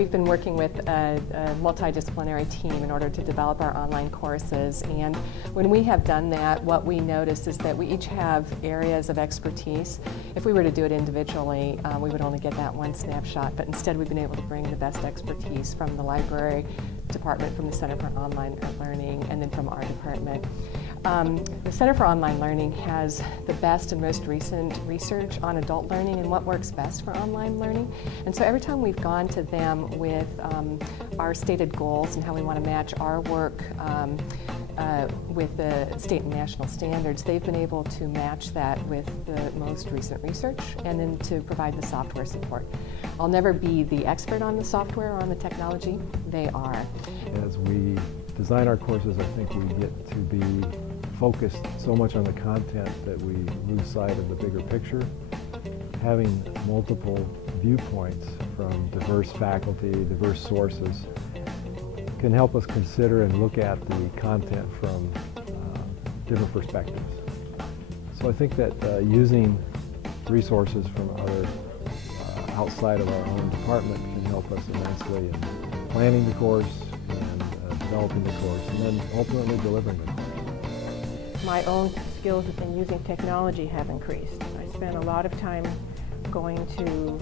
we've been working with a multidisciplinary team in order to develop our online courses, and when we have done that, what we notice is that we each have areas of expertise. If we were to do it individually, we would only get that one snapshot, but instead we've been able to bring the best expertise from the library department, from the Center for Online Learning, and then from our department. The Center for Online Learning has the best and most recent research on adult learning and what works best for online learning. And so every time we've gone to them with our stated goals and how we want to match our work with the state and national standards, they've been able to match that with the most recent research and then to provide the software support. I'll never be the expert on the software or on the technology. They are. As we design our courses, I think we get to be focused so much on the content that we lose sight of the bigger picture. Having multiple viewpoints from diverse faculty, diverse sources, can help us consider and look at the content from different perspectives. So I think that using resources from other outside of our own department can help us immensely in planning the course and developing the course and then ultimately delivering the course. My own skills in using technology have increased. I spent a lot of time going to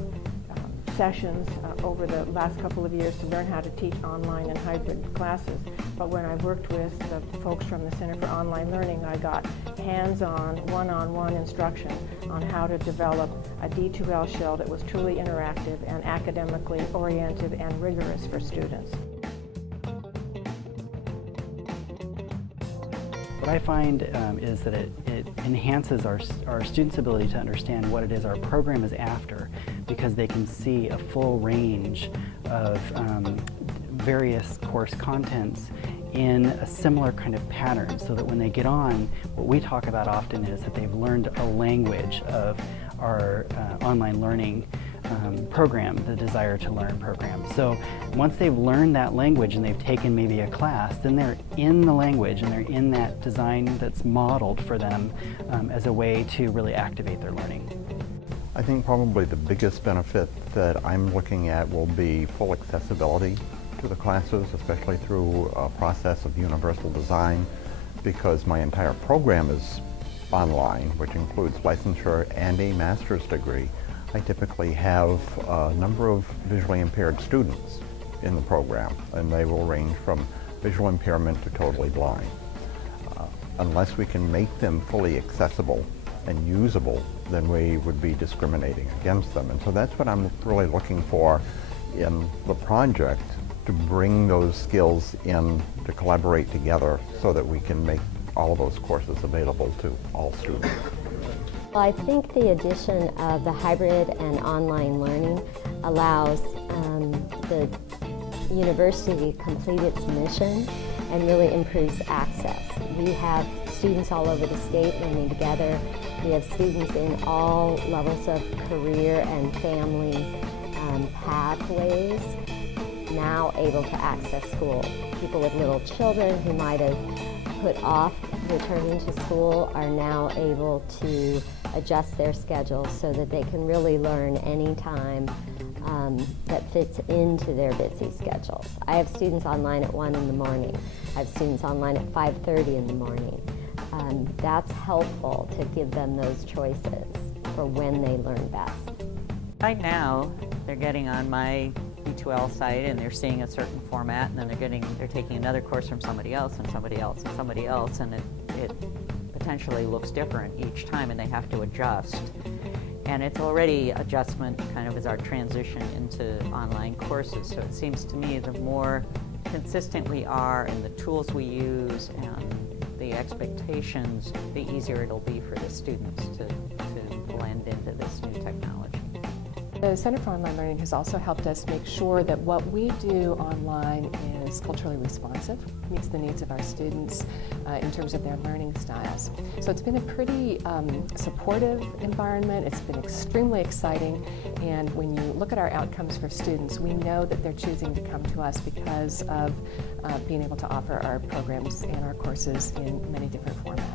sessions over the last couple of years to learn how to teach online and hybrid classes. But when I worked with the folks from the Center for Online Learning, I got hands-on, one-on-one instruction on how to develop a D2L shell that was truly interactive and academically oriented and rigorous for students. What I find is that it enhances our students' ability to understand what it is our program is after, because they can see a full range of various course contents in a similar kind of pattern, so that when they get on, what we talk about often is that they've learned a language of our online learning program, the Desire to Learn program. So once they've learned that language and they've taken maybe a class, then they're in the language and they're in that design that's modeled for them as a way to really activate their learning. I think probably the biggest benefit that I'm looking at will be full accessibility to the classes, especially through a process of universal design, because my entire program is online, which includes licensure and a master's degree. I typically have a number of visually impaired students in the program, and they will range from visual impairment to totally blind. Unless we can make them fully accessible and usable, then we would be discriminating against them. And so that's what I'm really looking for in the project, to bring those skills in, to collaborate together so that we can make all of those courses available to all students. Well, I think the addition of the hybrid and online learning allows the university to complete its mission and really improves access. We have students all over the state learning together. We have students in all levels of career and family pathways now able to access school. People with little children who might have put off returning to school are now able to adjust their schedules so that they can really learn anytime that fits into their busy schedules. I have students online at 1 in the morning. I have students online at 5:30 in the morning. That's helpful to give them those choices for when they learn best. Right now, they're getting on my D2L site and they're seeing a certain format, and then they're taking another course from somebody else and somebody else and somebody else, and it potentially looks different each time, and they have to adjust. And it's already adjustment kind of as our transition into online courses. So it seems to me the more consistent we are in the tools we use and the expectations, the easier it'll be for the students to blend into this new technology. The Center for Online Learning has also helped us make sure that what we do online is culturally responsive, meets the needs of our students in terms of their learning styles. So it's been a pretty supportive environment. It's been extremely exciting, and when you look at our outcomes for students, we know that they're choosing to come to us because of being able to offer our programs and our courses in many different formats.